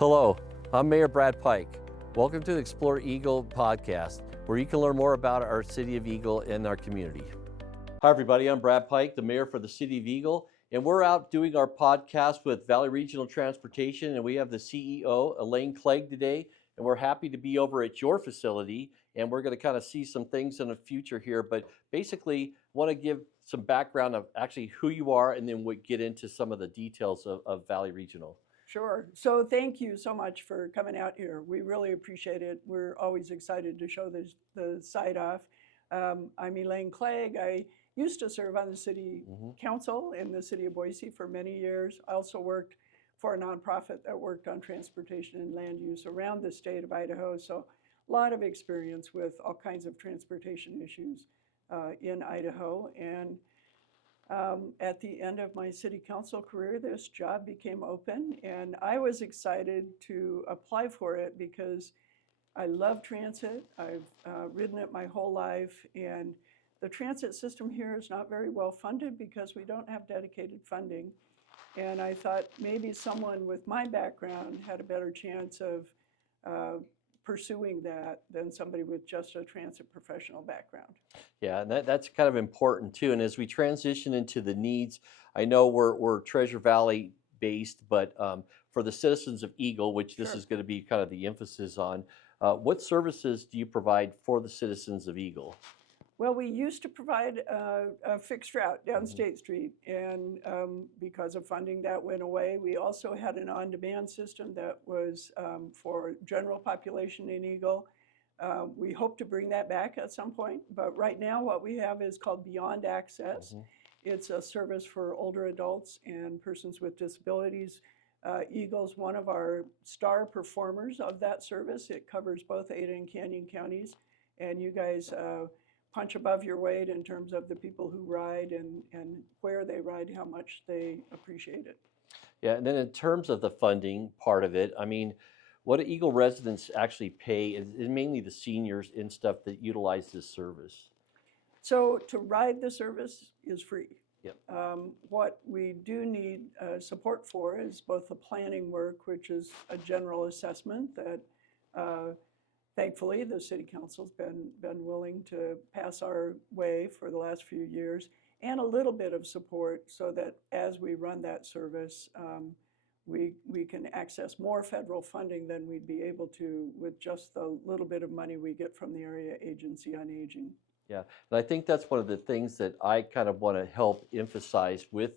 Hello, I'm Mayor Brad Pike. Welcome to the Explore Eagle podcast, where you can learn more about our City of Eagle and our community. Hi everybody, I'm Brad Pike, the Mayor for the City of Eagle, and we're out doing our podcast with Valley Regional Transportation, and we have the CEO, Elaine Clegg, today, and we're happy to be over at your facility, and we're going to kind of see some things in the future here, but basically want to give some background of actually who you are, and then we get into some of the details of Valley Regional. Sure. So thank you so much for coming out here. We really appreciate it. We're always excited to show the site off. I'm Elaine Clegg. I used to serve on the city council in the city of Boise for many years. I also worked for a nonprofit that worked on transportation and land use around the state of Idaho. So a lot of experience with all kinds of transportation issues in Idaho. And at the end of my city council career, this job became open, and I was excited to apply for it because I love transit. I've ridden it my whole life, and the transit system here is not very well funded because we don't have dedicated funding. And I thought maybe someone with my background had a better chance of pursuing that than somebody with just a transit professional background. Yeah, and that's kind of important too. And as we transition into the needs, I know we're Treasure Valley based, but for the citizens of Eagle, which this is going to be kind of the emphasis on, what services do you provide for the citizens of Eagle? Well, we used to provide a fixed route down State Street, and because of funding, that went away. We also had an on-demand system that was for general population in Eagle. We hope to bring that back at some point, but right now what we have is called Beyond Access. It's a service for older adults and persons with disabilities. Eagle's one of our star performers of that service. It covers both Ada and Canyon counties, and you guys punch above your weight in terms of the people who ride and where they ride, how much they appreciate it. Yeah, and then in terms of the funding part of it, I mean, what do Eagle residents actually pay is mainly the seniors and stuff that utilize this service. So to ride the service is free. Yep. What we do need support for is both the planning work, which is a general assessment that thankfully, the city council's been willing to pass our way for the last few years, and a little bit of support so that as we run that service, we can access more federal funding than we'd be able to with just the little bit of money we get from the Area Agency on Aging. Yeah, and I think that's one of the things that I kind of want to help emphasize with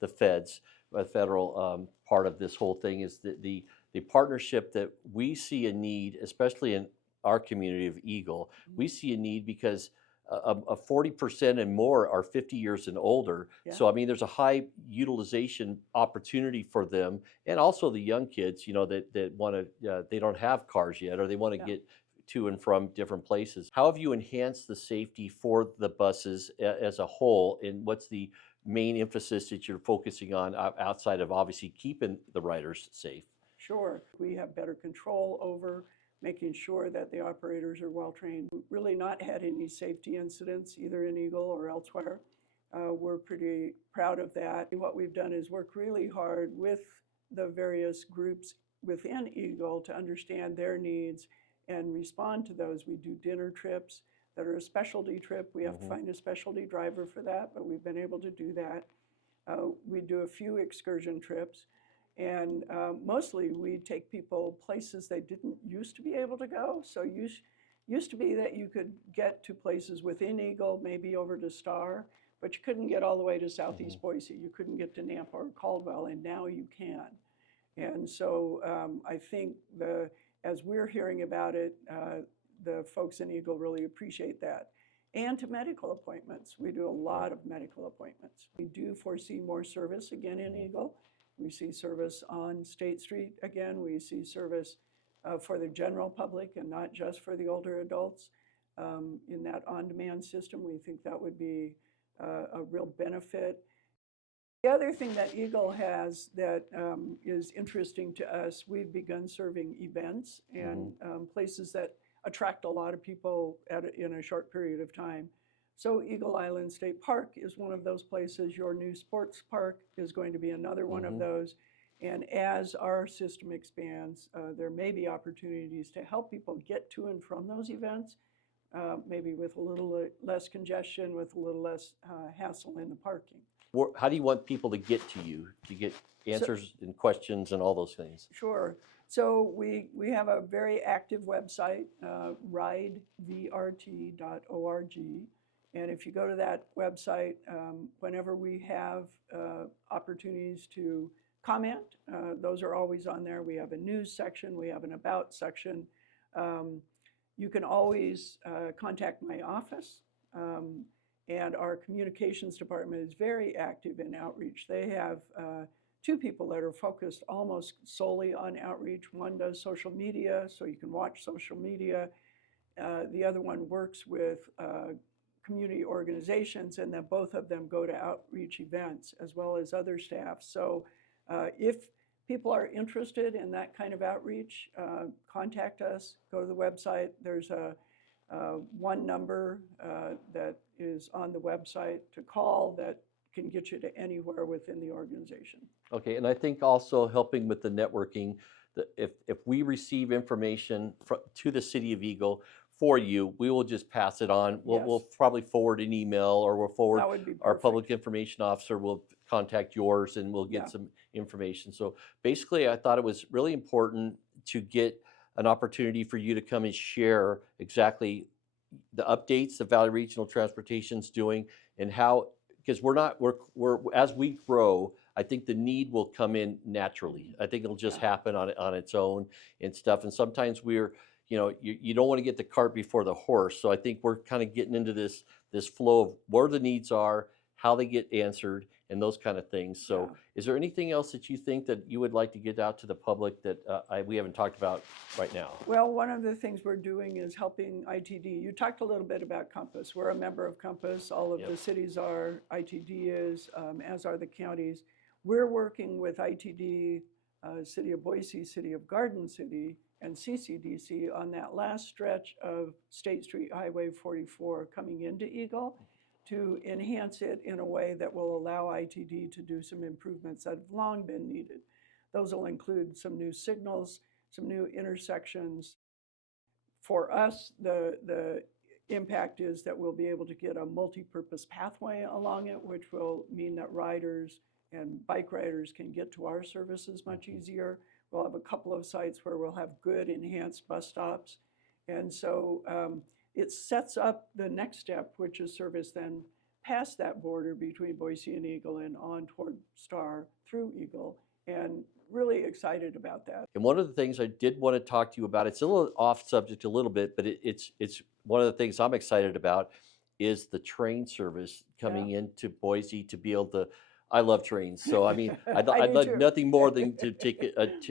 the feds, the federal part of this whole thing is that the partnership that we see a need, especially in our community of Eagle, we see a need because 40% and more are 50 years and older. Yeah. So, I mean, there's a high utilization opportunity for them, and also the young kids, you know, that want to, they don't have cars yet, or they want to get to and from different places. How have you enhanced the safety for the buses as a whole, and what's the main emphasis that you're focusing on outside of obviously keeping the riders safe? Sure. We have better control over making sure that the operators are well trained. We've really not had any safety incidents either in Eagle or elsewhere. We're pretty proud of that. What we've done is work really hard with the various groups within Eagle to understand their needs and respond to those. We do dinner trips that are a specialty trip. We have to find a specialty driver for that, but we've been able to do that. We do a few excursion trips. And mostly we take people places they didn't used to be able to go. So used to be that you could get to places within Eagle, maybe over to Star, but you couldn't get all the way to Southeast Boise. You couldn't get to Nampa or Caldwell, and now you can. And so I think as we're hearing about it, the folks in Eagle really appreciate that. And to medical appointments. We do a lot of medical appointments. We do foresee more service again in Eagle. We see service on State Street again. We see service for the general public and not just for the older adults. In that on-demand system, we think that would be a real benefit. The other thing that Eagle has that is interesting to us, we've begun serving events and places that attract a lot of people in a short period of time. So Eagle Island State Park is one of those places. Your new sports park is going to be another one of those. And as our system expands, there may be opportunities to help people get to and from those events, maybe with a little less congestion, with a little less hassle in the parking. How do you want people to get to you to get answers and questions and all those things? Sure. So we have a very active website, ridevrt.org. And if you go to that website, whenever we have opportunities to comment, those are always on there. We have a news section, we have an about section. You can always contact my office. And our communications department is very active in outreach. They have 2 people that are focused almost solely on outreach. One does social media, so you can watch social media. The other one works with community organizations, and then both of them go to outreach events as well as other staff. So if people are interested in that kind of outreach, contact us, go to the website. There's one number that is on the website to call that can get you to anywhere within the organization. Okay, and I think also helping with the networking, if we receive information to the City of Eagle for you, we will just pass it on. We'll probably forward an email, or we'll forward our public information officer will contact yours, and we'll get some information. So basically, I thought it was really important to get an opportunity for you to come and share exactly the updates that Valley Regional Transportation's doing, and how, because we're as we grow, I think the need will come in naturally. I think it'll just happen on its own and stuff. And sometimes you don't want to get the cart before the horse. So I think we're kind of getting into this flow of where the needs are, how they get answered, and those kind of things. So is there anything else that you think that you would like to get out to the public that we haven't talked about right now? Well, one of the things we're doing is helping ITD. You talked a little bit about Compass. We're a member of Compass. All of the cities are, ITD is, as are the counties. We're working with ITD, City of Boise, City of Garden City, and CCDC on that last stretch of State Street Highway 44 coming into Eagle, to enhance it in a way that will allow ITD to do some improvements that have long been needed. Those will include some new signals, some new intersections. For us, the impact is that we'll be able to get a multi-purpose pathway along it, which will mean that riders and bike riders can get to our services much easier. We'll have a couple of sites where we'll have good enhanced bus stops. And so it sets up the next step, which is service then past that border between Boise and Eagle and on toward Star through Eagle, and really excited about that. And one of the things I did want to talk to you about, it's a little off subject a little bit, but it's one of the things I'm excited about is the train service coming into Boise to be able to. I love trains, so I mean, I'd love nothing more than to take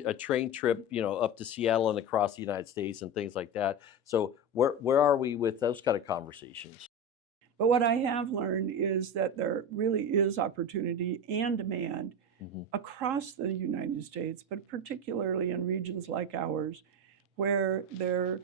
a train trip, up to Seattle and across the United States and things like that. So where are we with those kind of conversations? But what I have learned is that there really is opportunity and demand across the United States, but particularly in regions like ours, where there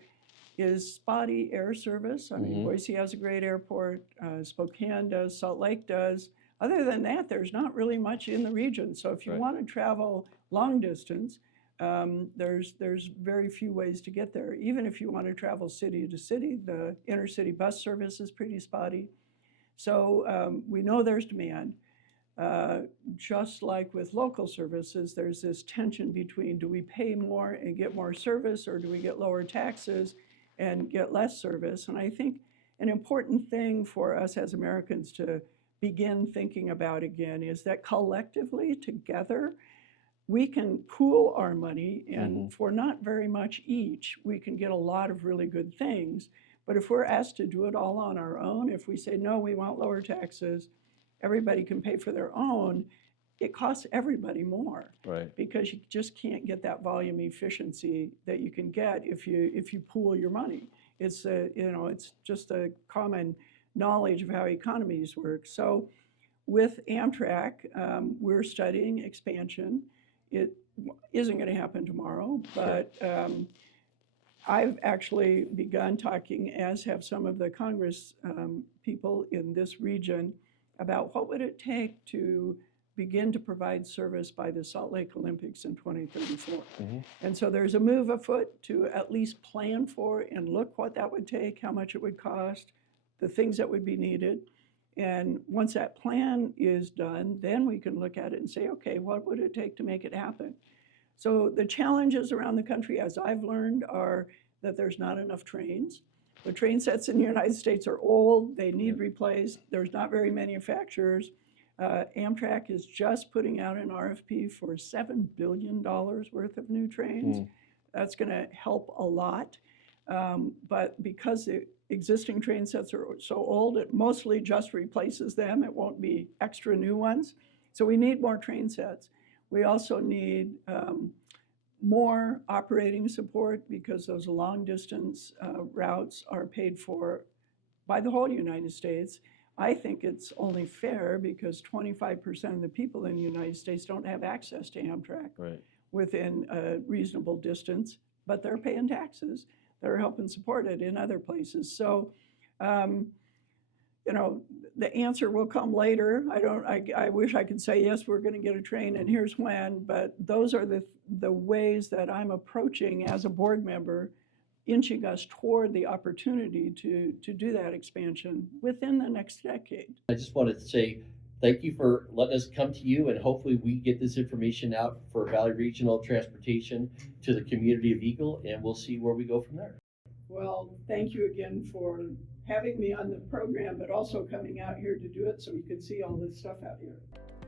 is spotty air service. I mean, Boise has a great airport, Spokane does, Salt Lake does. Other than that, there's not really much in the region. So if you want to travel long distance, there's very few ways to get there. Even if you want to travel city to city, the intercity bus service is pretty spotty. So we know there's demand. Just like with local services, there's this tension between, do we pay more and get more service, or do we get lower taxes and get less service? And I think an important thing for us as Americans to begin thinking about again is that collectively, together, we can pool our money, and for not very much each, we can get a lot of really good things. But if we're asked to do it all on our own, if we say, no, we want lower taxes, everybody can pay for their own, it costs everybody more. Because you just can't get that volume efficiency that you can get if you pool your money. It's it's just a common knowledge of how economies work. So with Amtrak, we're studying expansion. It isn't going to happen tomorrow, but I've actually begun talking, as have some of the Congress people in this region, about what would it take to begin to provide service by the Salt Lake Olympics in 2034. Mhm. And so there's a move afoot to at least plan for and look what that would take, how much it would cost, the things that would be needed. And once that plan is done, then we can look at it and say, okay, what would it take to make it happen? So the challenges around the country, as I've learned, are that there's not enough trains. The train sets in the United States are old, they need replaced, there's not very many manufacturers. Amtrak is just putting out an RFP for $7 billion worth of new trains. That's going to help a lot. But because the existing train sets are so old, it mostly just replaces them. It won't be extra new ones. So we need more train sets. We also need more operating support because those long distance routes are paid for by the whole United States. I think it's only fair because 25% of the people in the United States don't have access to Amtrak within a reasonable distance, but they're paying taxes. They're helping support it in other places. So, you know, the answer will come later. I wish I could say, yes, we're going to get a train and here's when, but those are the ways that I'm approaching as a board member, inching us toward the opportunity to do that expansion within the next decade. I just wanted to say thank you for letting us come to you, and hopefully we get this information out for Valley Regional Transportation to the community of Eagle, and we'll see where we go from there. Well, thank you again for having me on the program, but also coming out here to do it so you can see all this stuff out here.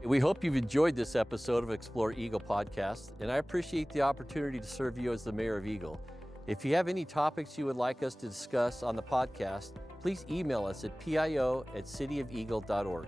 We hope you've enjoyed this episode of Explore Eagle podcast, and I appreciate the opportunity to serve you as the Mayor of Eagle. If you have any topics you would like us to discuss on the podcast, please email us at pio@cityofeagle.org.